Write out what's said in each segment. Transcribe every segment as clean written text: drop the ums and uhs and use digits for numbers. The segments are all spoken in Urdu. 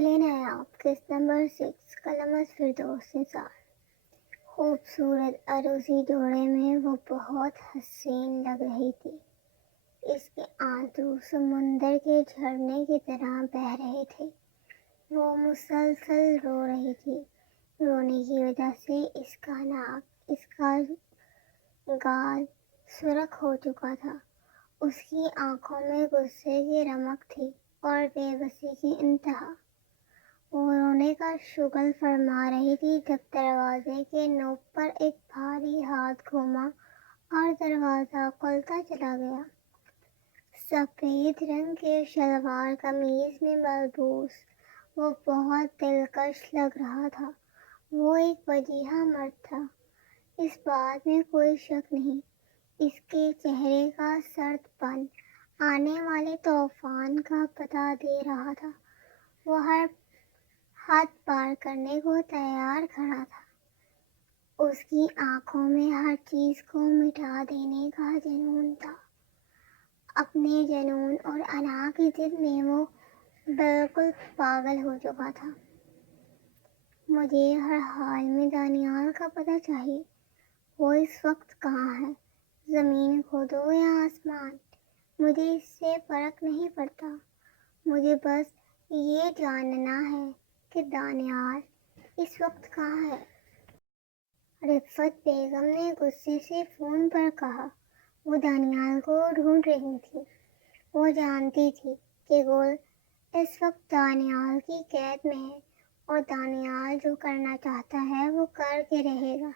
کھولے نایاب قسط نمبر 6 قلم از فردوس نثار۔ خوبصورت عروسی جوڑے میں وہ بہت حسین لگ رہی تھی۔ اس کے آنسو سمندر کے جھرنے کی طرح بہہ رہے تھے۔ وہ مسلسل رو رہی تھی۔ رونے کی وجہ سے اس کا ناک، اس کا گال سرخ ہو چکا تھا۔ اس کی آنکھوں میں غصے کی رمق تھی اور بے بسی کی انتہا۔ وہ رونے کا شغل فرما رہی تھی جب دروازے کے نوک پر ایک بھاری ہاتھ گھوما اور دروازہ کھلتا چلا گیا۔ سفید رنگ کے شلوار قمیض میں ملبوس وہ بہت دلکش لگ رہا تھا۔ وہ ایک وجیہہ مرد تھا، اس بات میں کوئی شک نہیں۔ اس کے چہرے کا سرد پن آنے والے طوفان کا پتہ دے رہا تھا۔ وہ ہر حد پار کرنے کو تیار کھڑا تھا۔ اس کی آنکھوں میں ہر چیز کو مٹا دینے کا جنون تھا۔ اپنے جنون اور انا کی ضد میں وہ بالکل پاگل ہو چکا تھا۔ مجھے ہر حال میں دانیال کا پتہ چاہیے۔ وہ اس وقت کہاں ہے؟ زمین کھودو یا آسمان، مجھے اس سے فرق نہیں پڑتا۔ مجھے بس یہ جاننا ہے کہ دانیال اس وقت کہاں ہے۔ رفعت بیگم نے غصے سے فون پر کہا۔ وہ دانیال کو ڈھونڈ رہی تھی۔ وہ جانتی تھی کہ گل اس وقت دانیال کی قید میں ہے اور دانیال جو کرنا چاہتا ہے وہ کر کے رہے گا،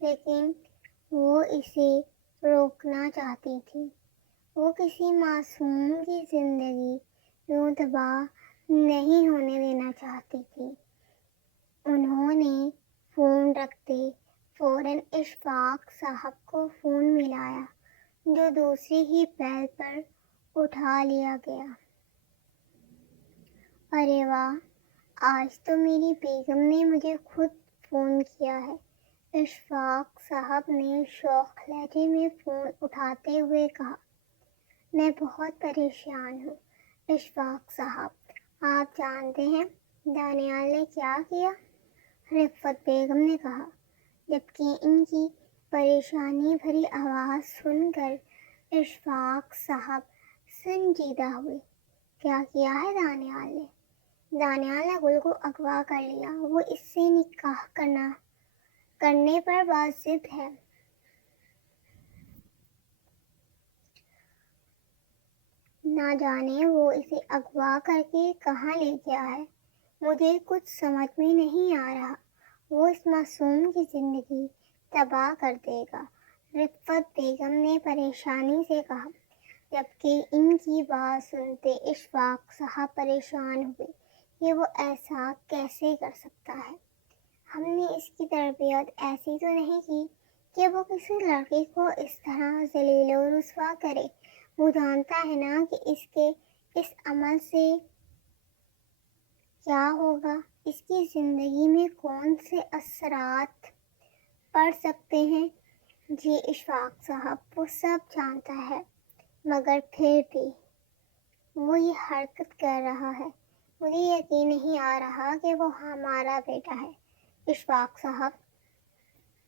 لیکن وہ اسے روکنا چاہتی تھی۔ وہ کسی معصوم کی زندگی یوں تباہ نہیں ہونے دینا چاہتی تھی۔ انہوں نے فون رکھتے فوراً اشفاق صاحب کو فون ملایا، جو دوسری ہی بیل پر اٹھا لیا گیا۔ ارے واہ، آج تو میری بیگم نے مجھے خود فون کیا ہے، اشفاق صاحب نے شوخ لہجے میں فون اٹھاتے ہوئے کہا۔ میں بہت پریشان ہوں اشفاق صاحب، آپ جانتے ہیں دانیال نے کیا کیا؟ رفعت بیگم نے کہا، جبکہ ان کی پریشانی بھری آواز سن کر اشفاق صاحب سنجیدہ ہوئے۔ کیا کیا ہے دانیال نے؟ دانیال نے گل کو اغوا کر لیا۔ وہ اس سے نکاح کرنے پر باضد ہے۔ نہ جانے وہ اسے اغوا کر کے کہاں لے گیا ہے۔ مجھے کچھ سمجھ میں نہیں آ رہا۔ وہ اس معصوم کی زندگی تباہ کر دے گا، رفعت بیگم نے پریشانی سے کہا۔ جبکہ ان کی بات سنتے اشفاق صاحب پریشان ہوئے کہ وہ ایسا کیسے کر سکتا ہے۔ ہم نے اس کی تربیت ایسی تو نہیں کی کہ وہ کسی لڑکی کو اس طرح ذلیل و رسوا کرے۔ وہ جانتا ہے نا کہ اس کے اس عمل سے کیا ہوگا، اس کی زندگی میں کون سے اثرات پڑ سکتے ہیں۔ جی اشفاق صاحب، وہ سب جانتا ہے، مگر پھر بھی وہ یہ حرکت کر رہا ہے۔ مجھے یقین نہیں آ رہا کہ وہ ہمارا بیٹا ہے۔ اشفاق صاحب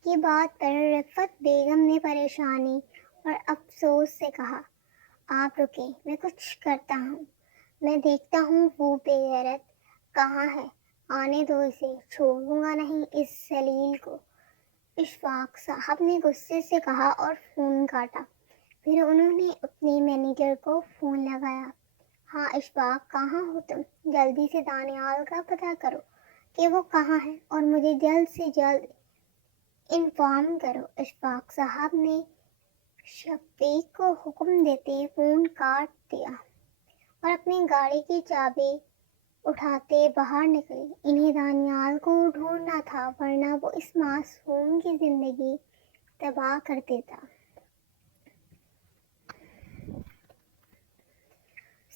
کی بات پر رفعت بیگم نے پریشانی اور افسوس سے کہا، آپ رکیں، میں کچھ کرتا ہوں۔ میں دیکھتا ہوں وہ بے غیرت کہاں ہے، آنے دو اسے، چھوڑوں گا نہیں اس ذلیل کو، اشفاق صاحب نے غصے سے کہا اور فون کاٹا۔ پھر انہوں نے اپنے مینیجر کو فون لگایا۔ ہاں اشفاق، کہاں ہو تم؟ جلدی سے دانیال کا پتہ کرو کہ وہ کہاں ہے اور مجھے جلد سے جلد انفارم کرو۔ اشفاق صاحب نے شفیق کو حکم دیتے فون کاٹ دیا اور اپنی گاڑی کی چابی اٹھاتے باہر نکلے۔ انہیں دانیال کو ڈھونڈنا تھا، ورنہ وہ اس معصوم کی زندگی تباہ کر دیتا۔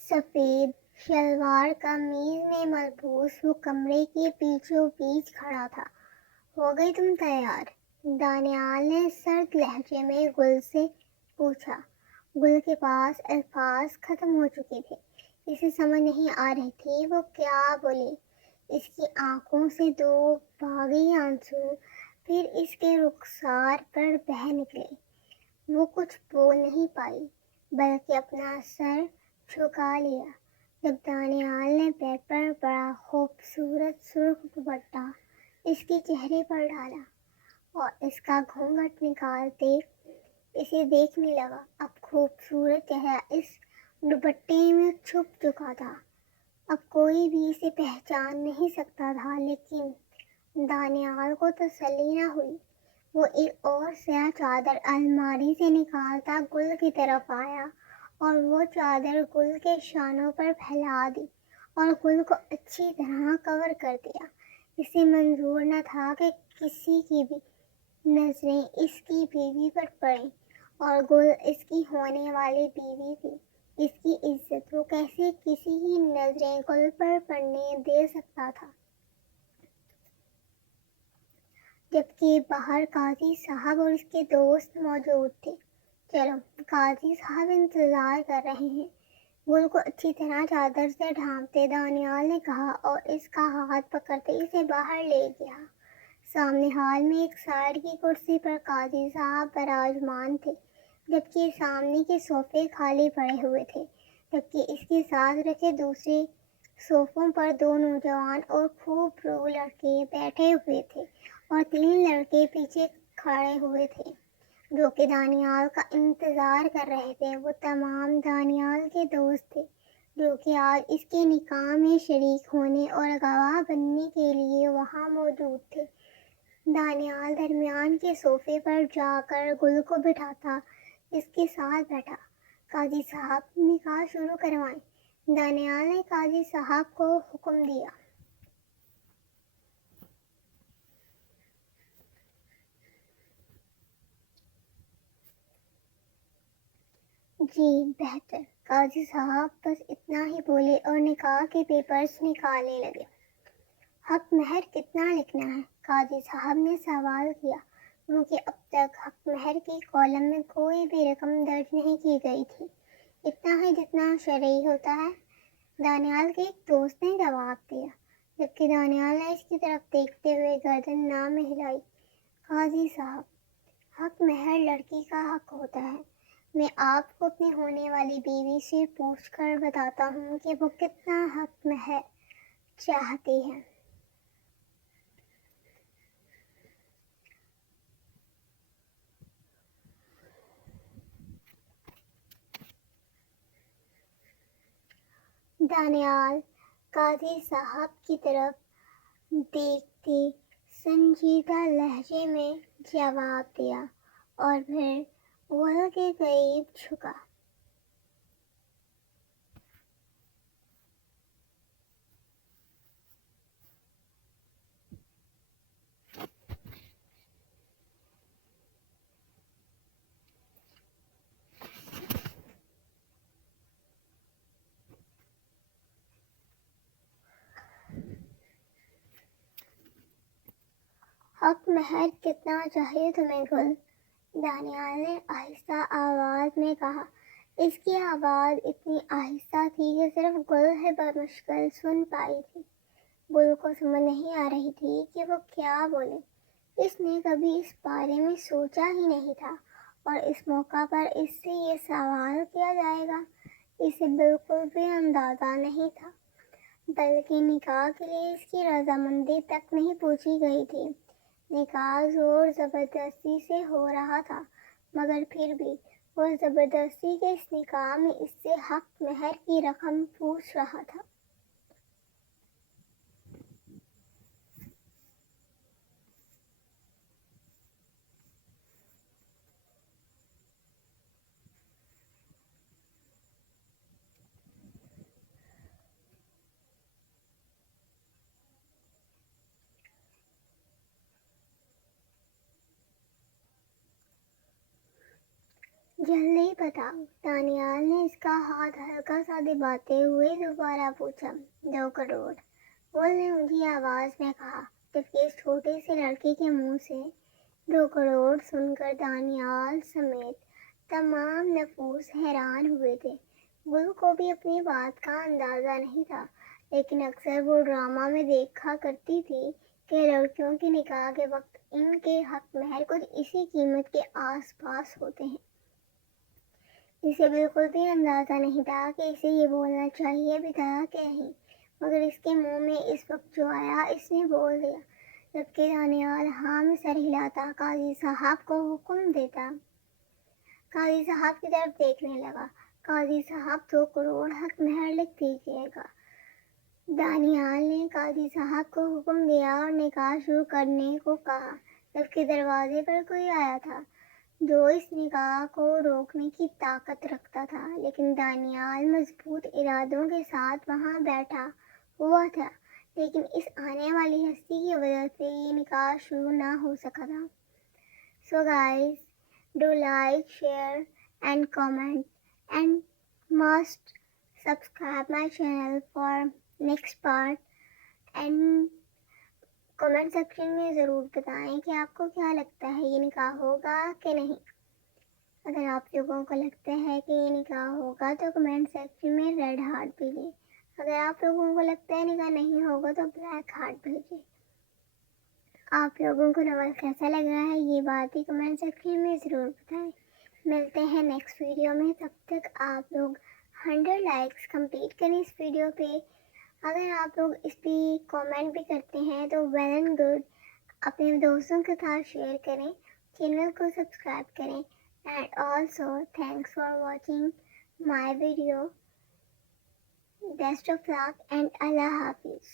سفید شلوار قمیض میں ملبوس وہ کمرے کے بیچوں بیچ کھڑا تھا۔ ہو گئی تم تیار؟ دانیال نے سرد لہجے میں گل سے پوچھا۔ گل کے پاس الفاظ ختم ہو چکے تھے، اسے سمجھ نہیں آ رہی تھی وہ کیا بولے۔ اس کی آنکھوں سے دو باغی آنسو پھر اس کے رخسار پر بہہ نکلے۔ وہ کچھ بول نہیں پائی بلکہ اپنا سر جھکا لیا جب دانیال نے بیڈ پر بڑا خوبصورت سرخ دوپٹہ اس کے چہرے پر ڈالا اور اس کا گھونگھٹ نکالتے اسے دیکھنے لگا۔ اب خوبصورت چہرہ اس دوپٹے میں چھپ چکا تھا، اب کوئی بھی اسے پہچان نہیں سکتا تھا، لیکن دانیال کو تسلی نہ ہوئی۔ وہ ایک اور سیاہ چادر الماری سے نکالتا گل کی طرف آیا اور وہ چادر گل کے شانوں پر پھیلا دی اور گل کو اچھی طرح کور کر دیا۔ اسے منظور نہ تھا کہ کسی کی بھی نظریں اس کی بیوی پر پڑیں، اور گل اس کی ہونے والی بیوی تھی، اس کی عزت وہ کیسے کسی کی نظریں گل پر پڑنے دے سکتا تھا؟ جبکہ باہر قاضی صاحب اور اس کے دوست موجود تھے۔ چلو، قاضی صاحب انتظار کر رہے ہیں، گل کو اچھی طرح چادر سے ڈھانپتے دانیال نے کہا اور اس کا ہاتھ پکڑتے اسے باہر لے گیا۔ سامنے ہال میں ایک سائیڈ کی کرسی پر قاضی صاحب براجمان تھے، جبکہ سامنے کے صوفے خالی پڑے ہوئے تھے، جبکہ اس کے ساتھ رکھے دوسرے صوفوں پر دو نوجوان اور خوب رو لڑکے بیٹھے ہوئے تھے اور تین لڑکے پیچھے کھڑے ہوئے تھے جو کہ دانیال کا انتظار کر رہے تھے۔ وہ تمام دانیال کے دوست تھے جو کہ آج اس کے نکاح میں شریک ہونے اور گواہ بننے کے لیے وہاں موجود تھے۔ دانیال درمیان کے صوفے پر جا کر گل کو بٹھاتا اس کے ساتھ بیٹھا۔ قاضی صاحب، نکاح شروع کروائیں، دانیال نے قاضی صاحب کو حکم دیا۔ جی بہتر، قاضی صاحب بس اتنا ہی بولے اور نکاح کے پیپرز نکالنے لگے۔ حق مہر کتنا لکھنا ہے؟ قاضی صاحب نے سوال کیا، کیونکہ اب تک حق مہر کی کالم میں کوئی بھی رقم درج نہیں کی گئی تھی۔ اتنا ہے جتنا شرعی ہوتا ہے، دانیال کے ایک دوست نے جواب دیا، جبکہ دانیال نے اس کی طرف دیکھتے ہوئے گردن نہ ہلائی۔ قاضی صاحب، حق مہر لڑکی کا حق ہوتا ہے۔ میں آپ کو اپنی ہونے والی بیوی سے پوچھ کر بتاتا ہوں کہ وہ کتنا حق مہر چاہتی ہے۔ دانیال قاضی صاحب کی طرف دیکھتے سنجیدہ لہجے میں جواب دیا اور پھر گل کے قریب جھکا۔ حق مہر کتنا چاہیے تمہیں گل؟ دانیال نے آہستہ آواز میں کہا۔ اس کی آواز اتنی آہستہ تھی کہ صرف گل ہی بمشکل سن پائی تھی۔ گل کو سمجھ نہیں آ رہی تھی کہ وہ کیا بولے۔ اس نے کبھی اس بارے میں سوچا ہی نہیں تھا، اور اس موقع پر اس سے یہ سوال کیا جائے گا، اسے بالکل بھی اندازہ نہیں تھا، بلکہ نکاح کے لیے اس کی رضامندی تک نہیں پوچھی گئی تھی۔ نکاح زور زبردستی سے ہو رہا تھا، مگر پھر بھی وہ زبردستی کے اس نکاح میں اس سے حق مہر کی رقم پوچھ رہا تھا۔ جلدی بتاؤ، دانیال نے اس کا ہاتھ ہلکا سا دباتے ہوئے دوبارہ پوچھا۔ 2 کروڑ، گل نے اونچی آواز میں کہا، جبکہ اس چھوٹے سے لڑکے کے منہ سے 2 کروڑ سن کر دانیال سمیت تمام نفوس حیران ہوئے تھے۔ گل کو بھی اپنی بات کا اندازہ نہیں تھا، لیکن اکثر وہ ڈرامہ میں دیکھا کرتی تھی کہ لڑکیوں کے نکاح کے وقت ان کے حق مہر کچھ اسی قیمت کے آس پاس ہوتے ہیں۔ اسے بالکل بھی اندازہ نہیں تھا کہ اسے یہ بولنا چاہیے بھی تھا کہ نہیں، مگر اس کے منہ میں اس وقت جو آیا اس نے بول دیا۔ جبکہ دانیال ہاں میں سر ہلاتا قاضی صاحب کو حکم دیتا۔ قاضی صاحب کی طرف دیکھنے لگا۔ قاضی صاحب 2 کروڑ حق مہر لکھ دیجیے گا۔ دانیال نے قاضی صاحب کو حکم دیا اور نکاح شروع کرنے کو کہا، جبکہ دروازے پر کوئی آیا تھا جو اس نکاح کو روکنے کی طاقت رکھتا تھا، لیکن دانیال مضبوط ارادوں کے ساتھ وہاں بیٹھا ہوا تھا، لیکن اس آنے والی ہستی کی وجہ سے یہ نکاح شروع نہ ہو سکا تھا۔ So guys, do like, share and comment and must subscribe my channel for next part and comment section میں ضرور بتائیں کہ آپ کو کیا لگتا ہے یہ نکاح ہوگا کہ نہیں۔ اگر آپ لوگوں کو لگتا ہے کہ یہ نکاح ہوگا تو کمنٹ سیکشن میں ریڈ ہارٹ بھیجیے، اگر آپ لوگوں کو لگتا ہے نکاح نہیں ہوگا تو بلیک ہارٹ بھیجیے۔ آپ لوگوں کو ناول کیسا لگ رہا ہے یہ بات بھی کمنٹ سیکشن میں ضرور بتائیں۔ ملتے ہیں نیکسٹ ویڈیو میں، تب تک آپ لوگ 100 لائکس کمپلیٹ کریں اس ویڈیو پہ۔ اگر آپ لوگ اس پہ کامنٹ بھی کرتے ہیں تو ویل اینڈ گڈ، اپنے دوستوں کے ساتھ شیئر کریں، چینل کو سبسکرائب کریں، and also thanks for watching my video. Best of luck and Allah حافظ۔